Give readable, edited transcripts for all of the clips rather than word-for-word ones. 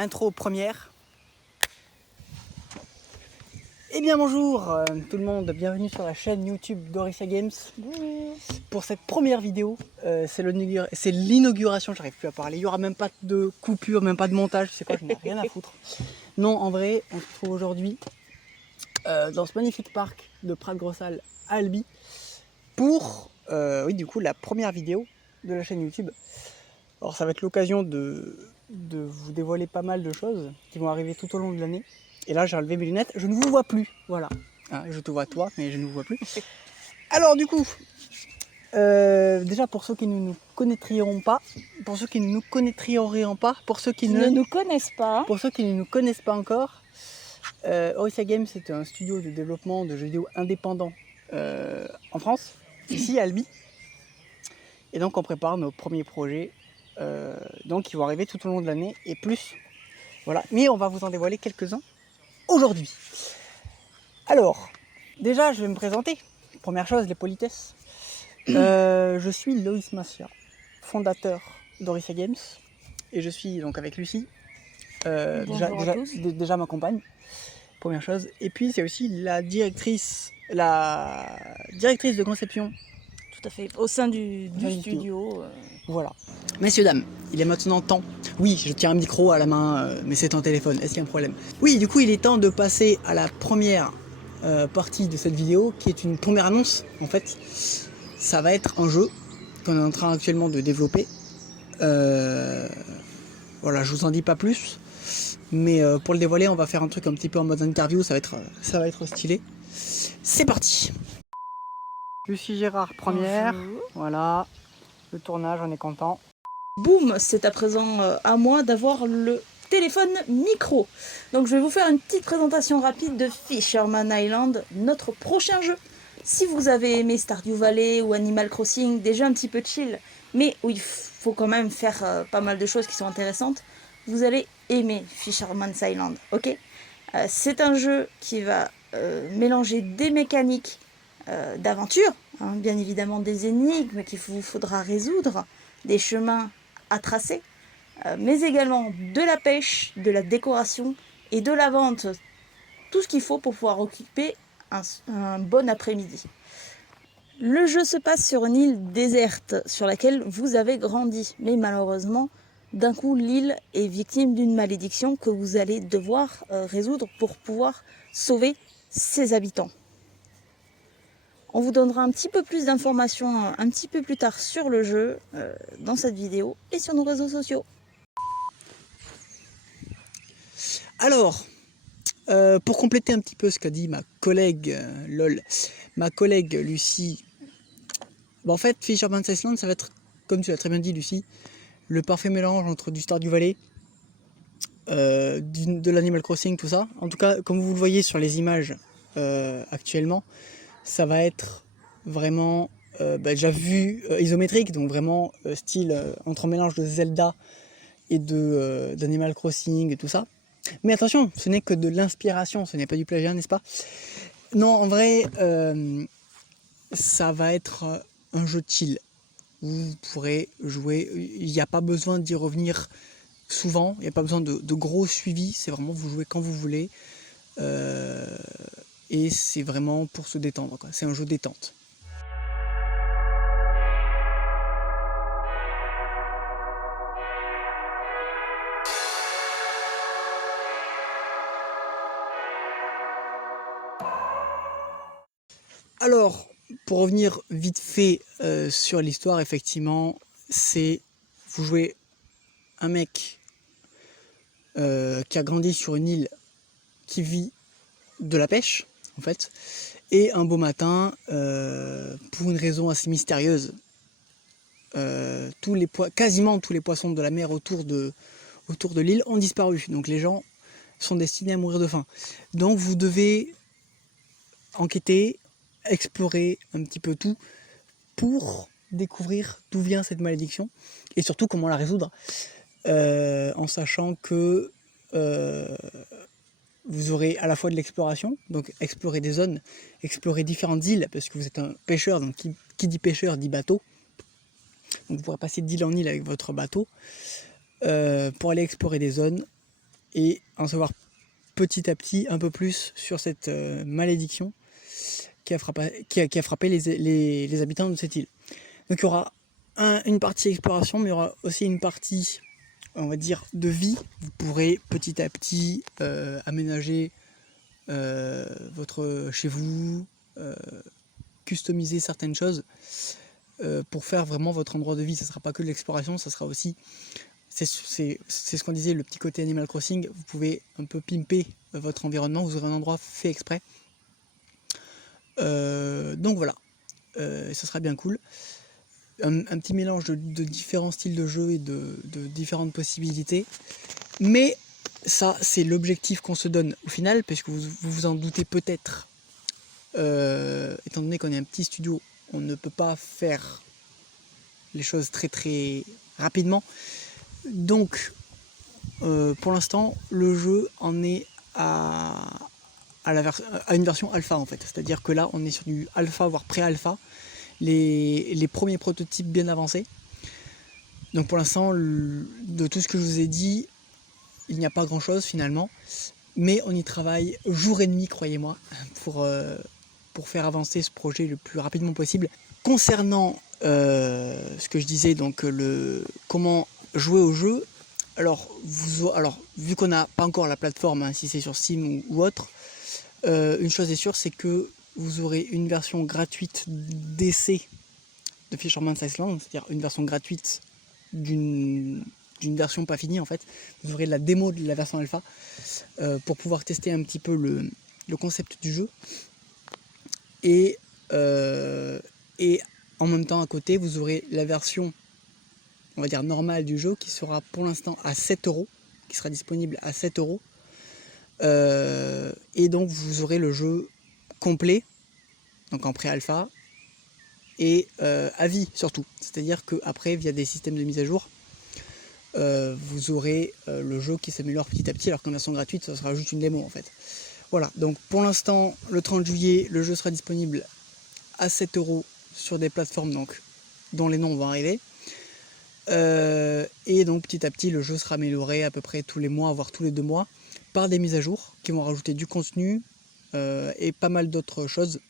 Intro première. Eh bien bonjour tout le monde, bienvenue sur la chaîne YouTube d'Orisia Games. Pour cette première vidéo, c'est l'inauguration, j'arrive plus à parler, il n'y aura même pas de coupure, même pas de montage, c'est quoi, je n'ai rien à foutre. Non, en vrai, on se trouve aujourd'hui dans ce magnifique parc de Prat-Grossal à Albi pour, oui, du coup, la première vidéo de la chaîne YouTube. Alors ça va être l'occasion de vous dévoiler pas mal de choses qui vont arriver tout au long de l'année. Et là, j'ai enlevé mes lunettes, je ne vous vois plus, voilà. Hein, je te vois toi, mais je ne vous vois plus. Alors du coup, déjà pour ceux qui ne nous connaîtront pas, pour ceux qui ne nous connaîtrions pas, pour ceux qui ne nous connaissent pas, pour ceux qui ne nous connaissent pas encore, Orisa Games c'est un studio de développement de jeux vidéo indépendants en France, ici à Albi. Et donc on prépare nos premiers projets, donc qui vont arriver tout au long de l'année et plus. Voilà, mais on va vous en dévoiler quelques-uns aujourd'hui. Alors, déjà je vais me présenter. Première chose, les politesses. Je suis Loïs Massia, fondateur d'Orisa Games, et je suis donc avec Lucie, déjà ma compagne, première chose. Et puis c'est aussi la directrice de conception. Tout à fait, au sein du studio. Voilà. Messieurs, dames, il est maintenant temps. Oui, je tiens un micro à la main, mais c'est un téléphone. Est-ce qu'il y a un problème? Oui, du coup, il est temps de passer à la première partie de cette vidéo, qui est une première annonce. En fait, ça va être un jeu qu'on est en train actuellement de développer. Voilà, je vous en dis pas plus. Mais pour le dévoiler, on va faire un truc un petit peu en mode interview. Ça va être stylé. C'est parti. Lucie Gérard, première. Bonjour. Voilà. Le tournage, on est content. Boum, c'est à présent à moi d'avoir le téléphone micro. Donc je vais vous faire une petite présentation rapide de Fisherman Island, notre prochain jeu. Si vous avez aimé Stardew Valley ou Animal Crossing, des jeux un petit peu chill, mais où il faut quand même faire pas mal de choses qui sont intéressantes, vous allez aimer Fisherman's Island, ok? C'est un jeu qui va mélanger des mécaniques d'aventure, hein, bien évidemment des énigmes qu'il vous faudra résoudre, des chemins à tracer, mais également de la pêche, de la décoration et de la vente. Tout ce qu'il faut pour pouvoir occuper un bon après-midi. Le jeu se passe sur une île déserte sur laquelle vous avez grandi, mais malheureusement, d'un coup, l'île est victime d'une malédiction que vous allez devoir résoudre pour pouvoir sauver ses habitants. On vous donnera un petit peu plus d'informations un petit peu plus tard sur le jeu, dans cette vidéo et sur nos réseaux sociaux. Alors, pour compléter un petit peu ce qu'a dit ma collègue ma collègue Lucie, en fait, Fisherman's Island, ça va être, comme tu l'as très bien dit Lucie, le parfait mélange entre du Stardew Valley, de l'Animal Crossing, tout ça. En tout cas, comme vous le voyez sur les images actuellement, ça va être vraiment déjà vu isométrique, donc vraiment style entre un mélange de Zelda et d'Animal Crossing et tout ça. Mais attention, ce n'est que de l'inspiration, ce n'est pas du plagiat, n'est-ce pas? Non, en vrai, ça va être un jeu chill. Vous pourrez jouer, il n'y a pas besoin d'y revenir souvent, il n'y a pas besoin de gros suivi, c'est vraiment vous jouez quand vous voulez. Et c'est vraiment pour se détendre, quoi. C'est un jeu détente. Alors, pour revenir vite fait sur l'histoire, effectivement, c'est vous jouez un mec qui a grandi sur une île qui vit de la pêche, en fait, et un beau matin, pour une raison assez mystérieuse, quasiment tous les poissons de la mer autour de l'île ont disparu. Donc les gens sont destinés à mourir de faim. Donc vous devez enquêter, explorer un petit peu tout pour découvrir d'où vient cette malédiction et surtout comment la résoudre, en sachant que vous aurez à la fois de l'exploration, donc explorer des zones, explorer différentes îles, parce que vous êtes un pêcheur, donc qui dit pêcheur dit bateau. Donc vous pourrez passer d'île en île avec votre bateau pour aller explorer des zones et en savoir petit à petit un peu plus sur cette malédiction qui a frappé les habitants de cette île. Donc il y aura une partie exploration, mais il y aura aussi une partie, on va dire, de vie. Vous pourrez petit à petit aménager chez vous, customiser certaines choses pour faire vraiment votre endroit de vie. Ça ne sera pas que de l'exploration, ça sera aussi, c'est ce qu'on disait, le petit côté Animal Crossing, vous pouvez un peu pimper votre environnement, vous aurez un endroit fait exprès. Donc voilà, ça sera bien cool. Un petit mélange de différents styles de jeu et de différentes possibilités. Mais ça, c'est l'objectif qu'on se donne au final, parce que vous vous en doutez peut-être, étant donné qu'on est un petit studio, on ne peut pas faire les choses très très rapidement. Donc, pour l'instant, le jeu en est à une version alpha en fait. C'est-à-dire que là, on est sur du alpha, voire pré-alpha. Les premiers prototypes bien avancés. Donc pour l'instant, de tout ce que je vous ai dit, il n'y a pas grand-chose finalement. Mais on y travaille jour et nuit, croyez-moi, pour faire avancer ce projet le plus rapidement possible. Concernant ce que je disais, donc comment jouer au jeu, alors vu qu'on n'a pas encore la plateforme, hein, si c'est sur Steam ou autre, une chose est sûre, c'est que vous aurez une version gratuite d'essai de Fisherman's Island, c'est-à-dire une version gratuite d'une version pas finie en fait. Vous aurez la démo de la version alpha pour pouvoir tester un petit peu le concept du jeu. Et en même temps à côté, vous aurez la version, on va dire normale du jeu, qui sera pour l'instant à 7 €, qui sera disponible à 7 €. Et donc vous aurez le jeu complet, donc en pré-alpha, et à vie surtout. C'est-à-dire qu'après, via des systèmes de mise à jour, vous aurez le jeu qui s'améliore petit à petit, alors qu'en version gratuite, ça sera juste une démo en fait. Voilà, donc pour l'instant, le 30 juillet, le jeu sera disponible à 7 € sur des plateformes donc, dont les noms vont arriver. Et donc petit à petit, le jeu sera amélioré à peu près tous les mois, voire tous les 2 mois, par des mises à jour qui vont rajouter du contenu et pas mal d'autres choses.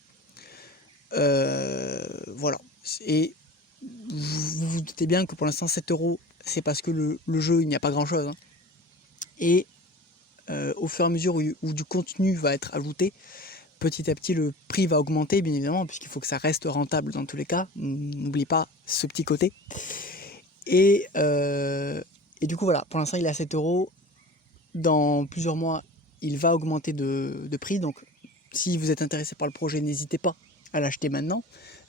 Voilà. Et vous vous doutez bien que pour l'instant 7 €, c'est parce que le jeu, il n'y a pas grand chose. Hein. Et au fur et à mesure où du contenu va être ajouté, petit à petit le prix va augmenter bien évidemment, puisqu'il faut que ça reste rentable dans tous les cas. N'oublie pas ce petit côté. Et du coup voilà, pour l'instant il est à 7 €. Dans plusieurs mois, il va augmenter de prix. Donc si vous êtes intéressé par le projet, n'hésitez pas à l'acheter maintenant,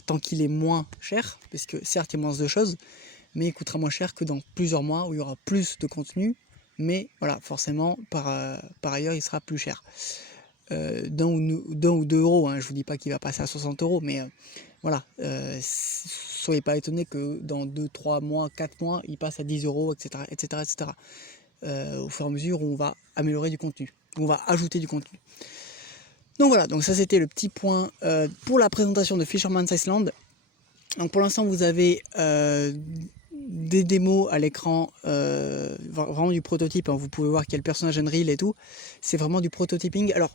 tant qu'il est moins cher, parce que certes il y a moins de choses, mais il coûtera moins cher que dans plusieurs mois où il y aura plus de contenu, mais voilà, forcément par ailleurs il sera plus cher. D'un ou 2 €, hein, je vous dis pas qu'il va passer à 60 €, mais voilà, soyez pas étonnés que dans 2, 3 mois, 4 mois, il passe à 10 €, etc. etc., etc. Au fur et à mesure où on va améliorer du contenu, on va ajouter du contenu. Donc voilà, donc ça c'était le petit point pour la présentation de Fisherman's Island. Donc pour l'instant vous avez des démos à l'écran, vraiment du prototype, hein. Vous pouvez voir qu'il y a le personnage Unreal et tout, c'est vraiment du prototyping. Alors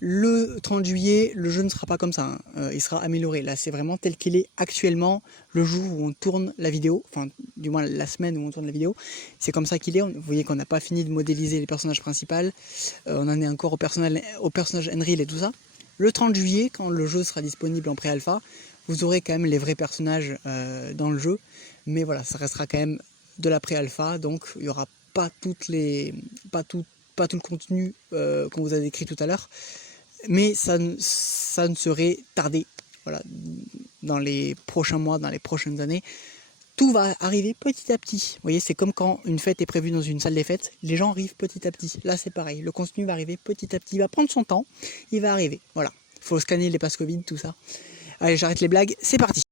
le 30 juillet, le jeu ne sera pas comme ça, hein. Il sera amélioré. Là c'est vraiment tel qu'il est actuellement, le jour où on tourne la vidéo, enfin du moins la semaine où on tourne la vidéo, c'est comme ça qu'il est. Vous voyez qu'on n'a pas fini de modéliser les personnages principaux, on en est encore au personnage Unreal et tout ça. Le 30 juillet, quand le jeu sera disponible en pré-alpha, vous aurez quand même les vrais personnages dans le jeu, mais voilà, ça restera quand même de la pré-alpha, donc il n'y aura pas tout le contenu qu'on vous a décrit tout à l'heure, mais ça ne serait tardé. Voilà, dans les prochains mois, dans les prochaines années, tout va arriver petit à petit. Vous voyez, c'est comme quand une fête est prévue dans une salle des fêtes, les gens arrivent petit à petit. Là, c'est pareil, le contenu va arriver petit à petit, il va prendre son temps, il va arriver. Voilà, il faut scanner les passes Covid, tout ça. Allez, j'arrête les blagues, c'est parti.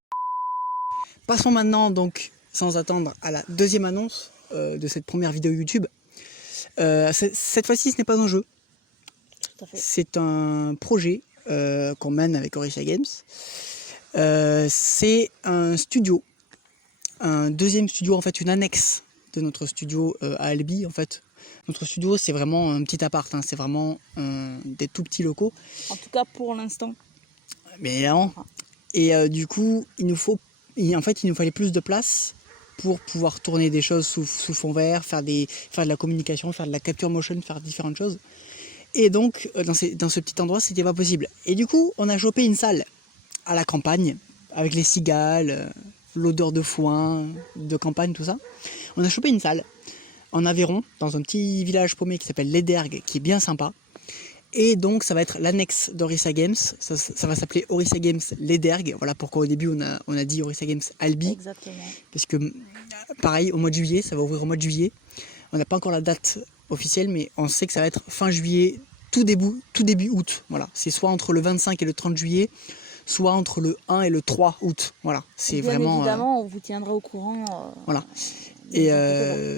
Passons maintenant, donc, sans attendre, à la deuxième annonce de cette première vidéo YouTube. Cette fois-ci, ce n'est pas un jeu. C'est un projet qu'on mène avec Orisa Games. C'est un studio. Un deuxième studio, en fait, une annexe de notre studio à Albi, en fait. Notre studio, c'est vraiment un petit appart, hein. C'est vraiment des tout petits locaux. En tout cas, pour l'instant. Mais non. Et du coup, il nous fallait plus de place pour pouvoir tourner des choses sous fond vert, faire de la communication, faire de la capture motion, faire différentes choses. Et donc, dans ce petit endroit, c'était pas possible. Et du coup, on a chopé une salle. à la campagne, avec les cigales, l'odeur de foin, de campagne, tout ça. On a chopé une salle en Aveyron, dans un petit village paumé qui s'appelle l'Edergue, qui est bien sympa. Et donc ça va être l'annexe d'Orissa Games, ça va s'appeler Orissa Games l'Edergue, voilà pourquoi au début on a dit Orissa Games Albi. Exactement. Parce que pareil, au mois de juillet, ça va ouvrir au mois de juillet. On n'a pas encore la date officielle, mais on sait que ça va être fin juillet, tout début août. Voilà, c'est soit entre le 25 et le 30 juillet, soit entre le 1 et le 3 août. Voilà, c'est bien vraiment. Évidemment, on vous tiendra au courant. Voilà. Et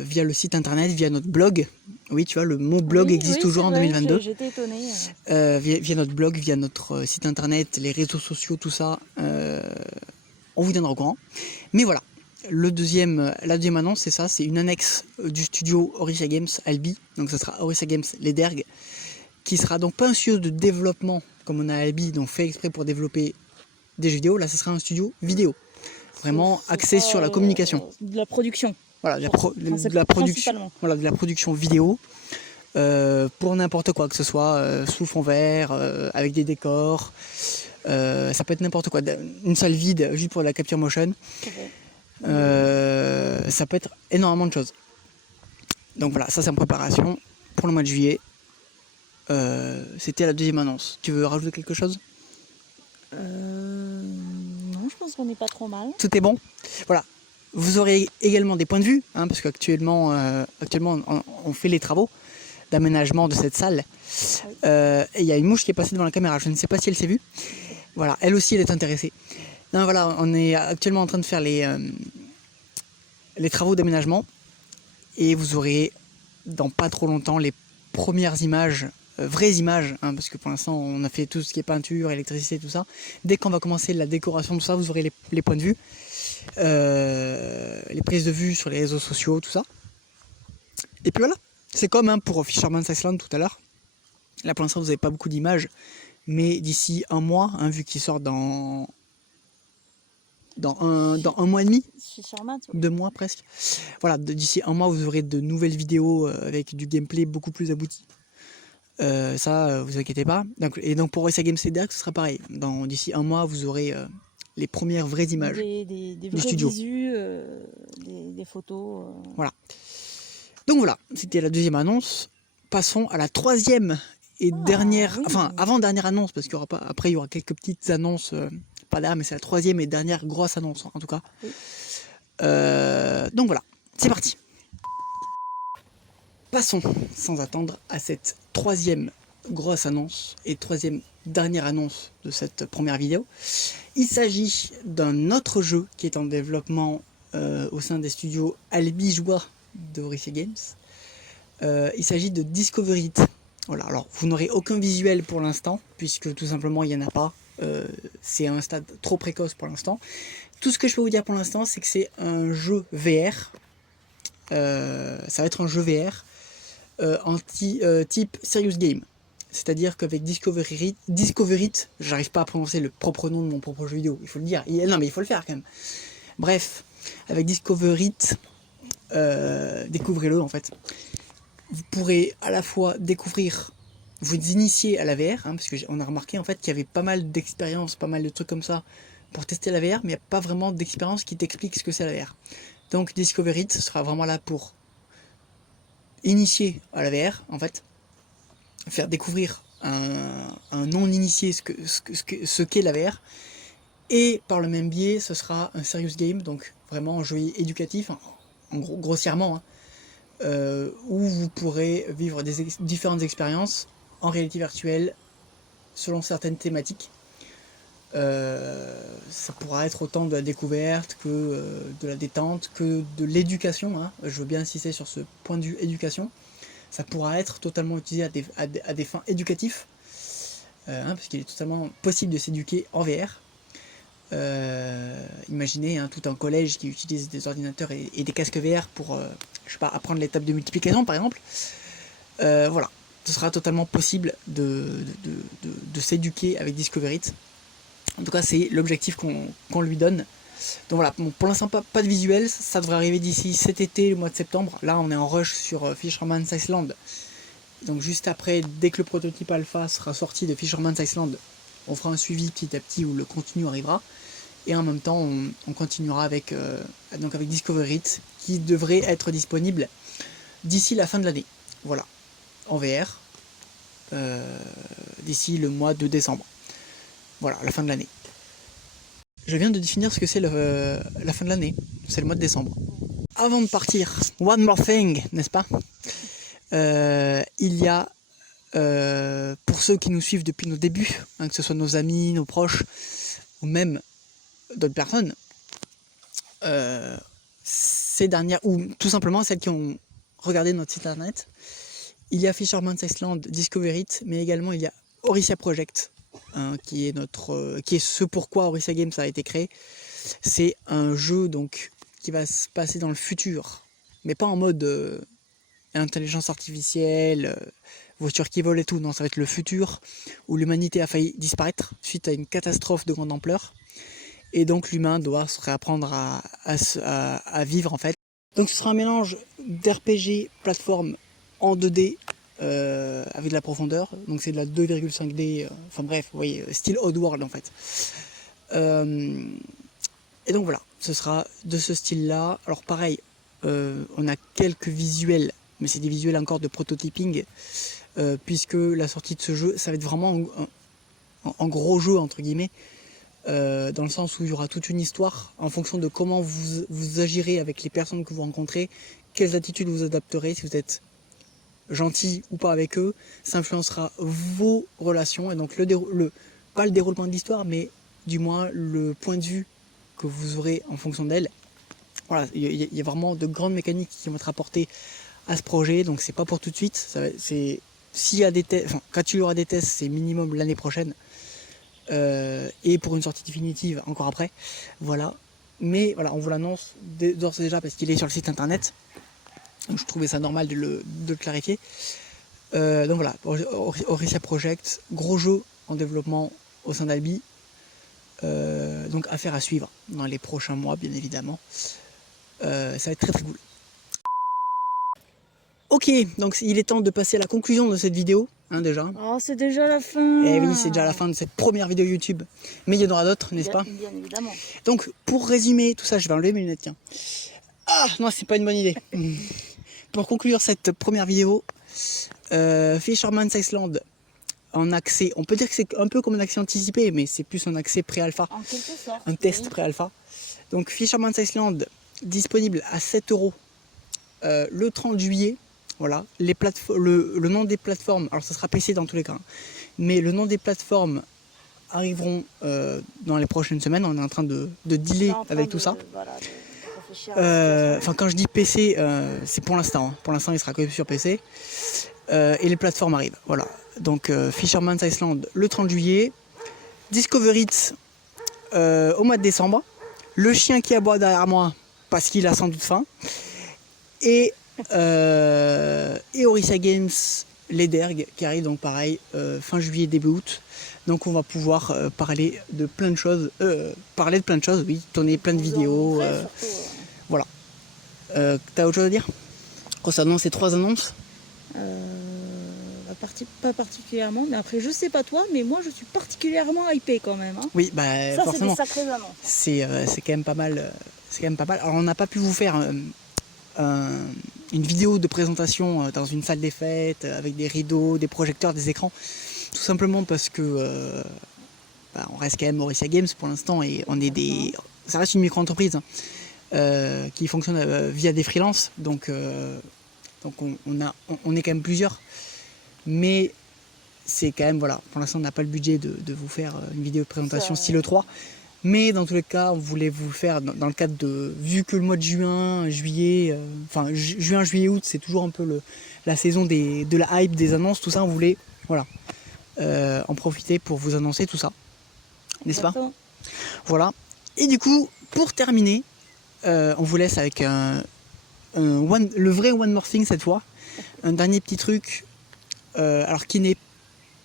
via le site internet, via notre blog. Oui, tu vois, le mot blog existe toujours en 2022. J'étais étonnée. Via notre blog, via notre site internet, les réseaux sociaux, tout ça, on vous tiendra au courant. Mais voilà, la deuxième annonce, c'est ça, c'est une annexe du studio Orissa Games Albi. Donc ça sera Orissa Games l'Edergue, qui sera donc pas un studio de développement comme on a à Albi, donc fait exprès pour développer des jeux vidéo. Là, ce sera un studio vidéo, vraiment axé sur la communication. De la production. Voilà, de la production. Voilà, de la production vidéo. Pour n'importe quoi, que ce soit sous fond vert, avec des décors, ça peut être n'importe quoi, une salle vide juste pour la capture motion, ça peut être énormément de choses. Donc voilà, ça c'est en préparation pour le mois de juillet. C'était la deuxième annonce. Tu veux rajouter quelque chose ? Non, je pense qu'on n'est pas trop mal. Tout est bon ? Voilà. Vous aurez également des points de vue, hein, parce qu'actuellement on fait les travaux d'aménagement de cette salle. Et il y a une mouche qui est passée devant la caméra, je ne sais pas si elle s'est vue. Voilà, elle aussi elle est intéressée. Non, voilà, on est actuellement en train de faire les travaux d'aménagement et vous aurez dans pas trop longtemps les premières images, vraies images, hein, parce que pour l'instant on a fait tout ce qui est peinture, électricité, tout ça. Dès qu'on va commencer la décoration, tout ça, vous aurez les points de vue, les prises de vue sur les réseaux sociaux, tout ça. Et puis voilà. C'est comme pour Fisherman's Island tout à l'heure. Là pour l'instant vous n'avez pas beaucoup d'images, mais d'ici un mois, hein, vu qu'il sort dans un mois et demi, 2 mois presque. Voilà, d'ici un mois vous aurez de nouvelles vidéos avec du gameplay beaucoup plus abouti. Ça, vous inquiétez pas. Donc pour Orissa Games l'Edergue, ce sera pareil. D'ici un mois vous aurez les premières vraies images des du studio. Des photos. Voilà. Donc voilà, c'était la deuxième annonce. Passons à la troisième et dernière, enfin avant-dernière annonce, parce qu'il y aura pas, après il y aura quelques petites annonces, pas derrière, mais c'est la troisième et dernière grosse annonce en tout cas. Oui. Donc voilà, c'est parti. Passons sans attendre à cette troisième grosse annonce et troisième dernière annonce de cette première vidéo. Il s'agit d'un autre jeu qui est en développement au sein des studios albigeois de Orissa Games. Il s'agit de Discovery It. Voilà, alors vous n'aurez aucun visuel pour l'instant, puisque tout simplement il n'y en a pas. C'est un stade trop précoce pour l'instant. Tout ce que je peux vous dire pour l'instant, c'est que c'est un jeu VR. Ça va être un jeu VR type Serious Game. C'est-à-dire qu'avec Discovery It, j'arrive pas à prononcer le propre nom de mon propre jeu vidéo, il faut le dire. Non mais il faut le faire quand même. Bref, avec Discovery It, découvrez-le en fait. Vous pourrez à la fois découvrir, vous initier à la VR, hein, parce qu'on a remarqué en fait qu'il y avait pas mal d'expériences, pas mal de trucs comme ça pour tester la VR, mais il n'y a pas vraiment d'expérience qui t'explique ce que c'est la VR. Donc Discovery It sera vraiment là pour initier à la VR en fait, faire découvrir un non-initié ce qu'est la VR, et par le même biais ce sera un serious game, donc vraiment un jeu éducatif, en gros, grossièrement, hein, où vous pourrez vivre différentes expériences en réalité virtuelle selon certaines thématiques. Ça pourra être autant de la découverte que de la détente, que de l'éducation, hein. Je veux bien insister sur ce point de vue éducation. Ça pourra être totalement utilisé à des fins éducatives, hein, parce qu'il est totalement possible de s'éduquer en VR. Imaginez tout un collège qui utilise des ordinateurs et des casques VR pour je sais pas, apprendre les tables de multiplication par exemple. Voilà, ce sera totalement possible de s'éduquer avec Discovery It. En tout cas c'est l'objectif qu'on lui donne. Donc voilà, bon, pour l'instant pas de visuel, ça devrait arriver d'ici cet été, le mois de septembre. Là on est en rush sur Fisherman's Island. Donc juste après, dès que le prototype alpha sera sorti de Fisherman's Island, on fera un suivi petit à petit où le contenu arrivera. Et en même temps, on continuera avec Discovery It, qui devrait être disponible d'ici la fin de l'année. Voilà, en VR, d'ici le mois de décembre. Voilà, la fin de l'année. Je viens de définir ce que c'est la fin de l'année. C'est le mois de décembre. Avant de partir, one more thing, n'est-ce pas? Il y a, pour ceux qui nous suivent depuis nos débuts, hein, que ce soit nos amis, nos proches, ou même d'autres personnes, ces dernières, ou tout simplement celles qui ont regardé notre site internet, il y a Fisherman's Island, Discovery It, mais également il y a Orisia Project, hein, qui est ce pourquoi Orisia Games a été créé. C'est un jeu donc qui va se passer dans le futur, mais pas en mode intelligence artificielle, voitures qui volent et tout. Non, ça va être le futur où l'humanité a failli disparaître suite à une catastrophe de grande ampleur. Et donc l'humain doit se réapprendre à vivre en fait. Donc ce sera un mélange d'RPG plateforme en 2D avec de la profondeur. Donc c'est de la 2,5D, enfin bref, vous voyez, style Oddworld en fait. Et donc voilà, ce sera de ce style-là. Alors pareil, on a quelques visuels, mais c'est des visuels encore de prototyping, puisque la sortie de ce jeu, ça va être vraiment un gros jeu entre guillemets, dans le sens où il y aura toute une histoire en fonction de comment vous agirez avec les personnes que vous rencontrez, quelles attitudes vous adapterez, si vous êtes gentil ou pas avec eux, ça influencera vos relations, et donc pas le déroulement de l'histoire, mais du moins le point de vue que vous aurez en fonction d'elle. Voilà, il y a vraiment de grandes mécaniques qui vont être apportées à ce projet, donc c'est pas pour tout de suite. S'il y a des tests, enfin, quand il y aura des tests, c'est minimum l'année prochaine, et pour une sortie définitive encore après. Voilà, mais voilà, on vous l'annonce d'ores et déjà parce qu'il est sur le site internet. Donc je trouvais ça normal de le clarifier. Donc voilà, Orisia Project, gros jeu en développement au sein d'Albi. Donc affaire à suivre dans les prochains mois, bien évidemment. Ça va être très très cool. Ok, donc il est temps de passer à la conclusion de cette vidéo, hein, déjà. Oh, c'est déjà la fin. Eh oui, c'est déjà la fin de cette première vidéo YouTube. Mais il y en aura d'autres, n'est-ce pas? Bien évidemment. Donc, pour résumer tout ça, je vais enlever mes lunettes, tiens. Ah, non, c'est pas une bonne idée. Pour conclure cette première vidéo, Fisherman's Island en accès, on peut dire que c'est un peu comme un accès anticipé, mais c'est plus un accès pré-alpha. En quelque sorte. Un test pré-alpha. Donc, Fisherman's Island, disponible à 7 € le 30 juillet. Voilà, le nom des plateformes, alors ça sera PC dans tous les cas, hein, mais le nom des plateformes arriveront dans les prochaines semaines. On est en train de dealer avec tout ça. Enfin, quand je dis PC, c'est pour l'instant. Hein. Pour l'instant, il sera que sur PC. Et les plateformes arrivent. Voilà. Donc, Fisherman's Island le 30 juillet. Discovery It au mois de décembre. Le chien qui aboie derrière moi parce qu'il a sans doute faim. Et Orisia Games, les dergues qui arrivent donc pareil fin juillet début août. Donc on va pouvoir parler de plein de choses, oui, tourner plein de vidéos, voilà. T'as autre chose à dire concernant ces 3 annonces? Pas particulièrement, mais après je sais pas toi, mais moi je suis particulièrement hypée quand même. Hein. Oui, bah ça, forcément. C'est des sacrées annonces. C'est quand même pas mal. C'est quand même pas mal. Alors on n'a pas pu vous faire une vidéo de présentation dans une salle des fêtes avec des rideaux, des projecteurs, des écrans, tout simplement parce que on reste quand même Orisia Games pour l'instant et ça reste une micro-entreprise qui fonctionne via des freelances, donc on est quand même plusieurs, mais c'est quand même, voilà, pour l'instant on n'a pas le budget de vous faire une vidéo de présentation style E3. Mais dans tous les cas, on voulait vous le faire dans le cadre de... Vu que le mois de juin, juillet... Enfin, juin, juillet, août, c'est toujours un peu la saison de la hype, des annonces, tout ça. On voulait, voilà, en profiter pour vous annoncer tout ça. N'est-ce pas? Voilà. Et du coup, pour terminer, on vous laisse avec le vrai One More Thing cette fois. Un dernier petit truc, alors qui n'est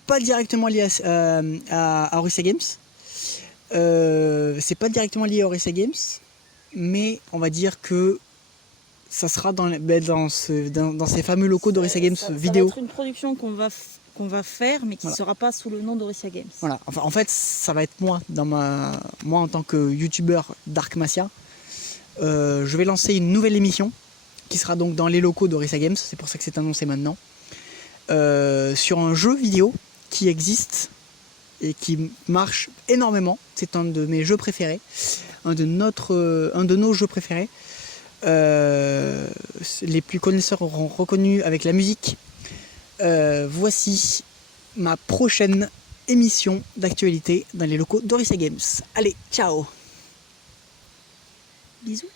pas directement lié à Orisia Games. C'est pas directement lié à Orisia Games, mais on va dire que ça sera dans ces fameux locaux d'Orisia Games vidéo. Ça va être une production qu'on va qu'on va faire, mais qui ne Voilà. sera pas sous le nom d'Orisia Games. Voilà. Enfin, en fait, ça va être moi, moi en tant que youtubeur Darkmacia. Je vais lancer une nouvelle émission qui sera donc dans les locaux d'Orisia Games, c'est pour ça que c'est annoncé maintenant, sur un jeu vidéo qui existe et qui marche énormément. C'est un de mes jeux préférés, un de nos jeux préférés. Les plus connaisseurs auront reconnu avec la musique. Voici ma prochaine émission d'actualité dans les locaux d'Orisia Games. Allez, ciao! Bisous!